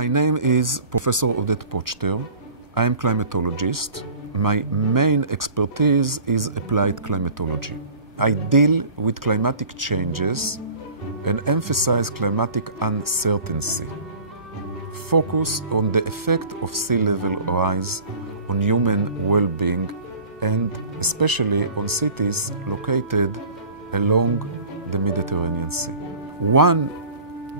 My name is Professor Oded Potchter. I am climatologist. My main expertise is applied climatology. I deal with climatic changes and emphasize climatic uncertainty. Focus on the effect of sea level rise on human well-being and especially on cities located along the Mediterranean Sea. One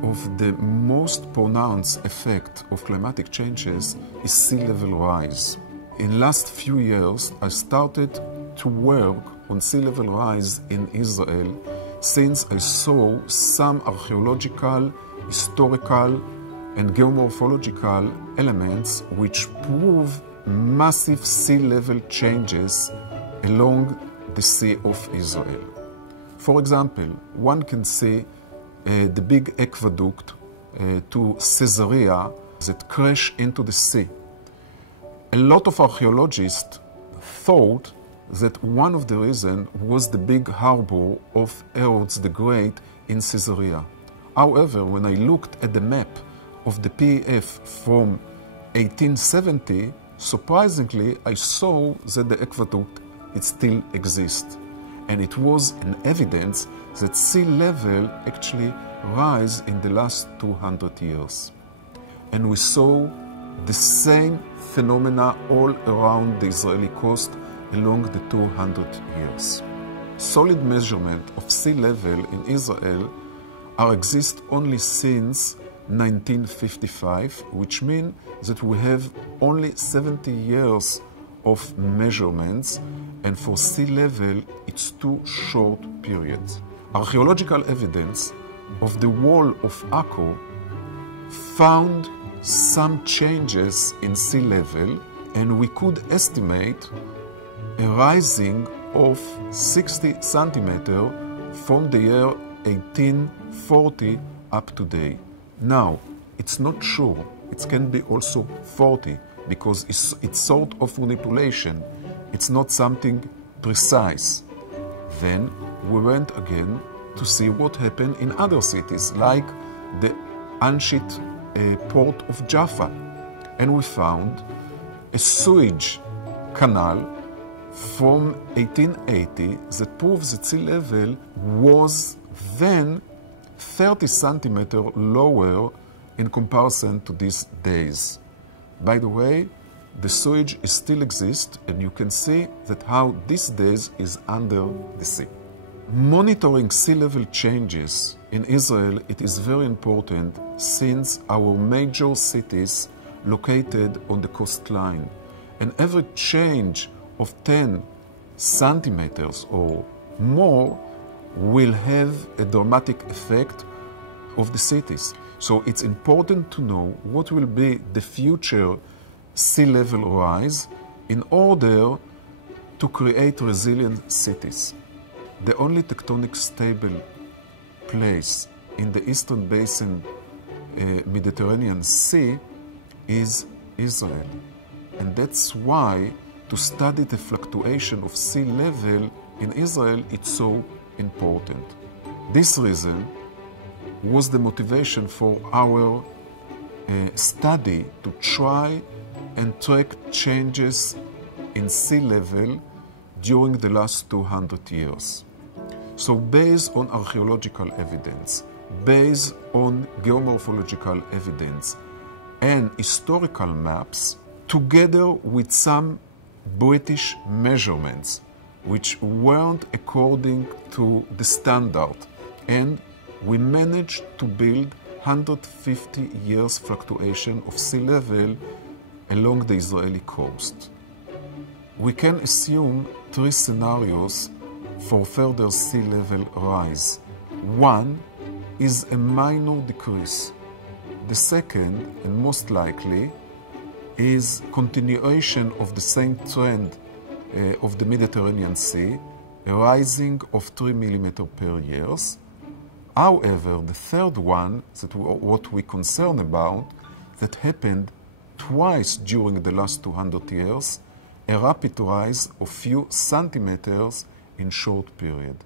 of the most pronounced effects of climatic changes is sea level rise. In the last few years, I started to work on sea level rise in Israel since I saw some archaeological, historical, and geomorphological elements which prove massive sea level changes along the Sea of Israel. For example, one can see the big aqueduct to Caesarea that crashed into the sea. A lot of archaeologists thought that one of the reasons was the big harbor of Herodes the Great in Caesarea. However, when I looked at the map of the PEF from 1870, surprisingly, I saw that the aqueduct still exists. And it was an evidence that sea level actually rise in the last 200 years. And we saw the same phenomena all around the Israeli coast along the 200 years. Solid measurement of sea level in Israel exist only since 1955, which means that we have only 70 years of measurements, and for sea level it's too short periods. Archaeological evidence of the wall of Akko found some changes in sea level, and we could estimate a rising of 60 centimeters from the year 1840 up to today. Now, it's not sure, it can be also 40, because it's sort of manipulation. It's not something precise. Then we went again to see what happened in other cities, like the ancient port of Jaffa. And we found a sewage canal from 1880 that proves that sea level was then 30 centimeters lower in comparison to these days. By the way, the sewage still exists, and you can see that how these days is under the sea. Monitoring sea level changes in Israel, it is very important since our major cities located on the coastline. And every change of 10 centimeters or more will have a dramatic effect of the cities. So it's important to know what will be the future sea level rise in order to create resilient cities. The only tectonic stable place in the eastern basin Mediterranean Sea is Israel. And that's why to study the fluctuation of sea level in Israel, it's so important. This reason was the motivation for our study to try and track changes in sea level during the last 200 years. So based on archaeological evidence, based on geomorphological evidence and historical maps, together with some British measurements which weren't according to the standard, and we managed to build 150 years fluctuation of sea level along the Israeli coast. We can assume three scenarios for further sea level rise. One is a minor decrease. The second, and most likely, is continuation of the same trend of the Mediterranean Sea, a rising of 3 millimeters per year. However, the third one, that what we concern about, that happened twice during the last 200 years, a rapid rise of few centimeters in short period.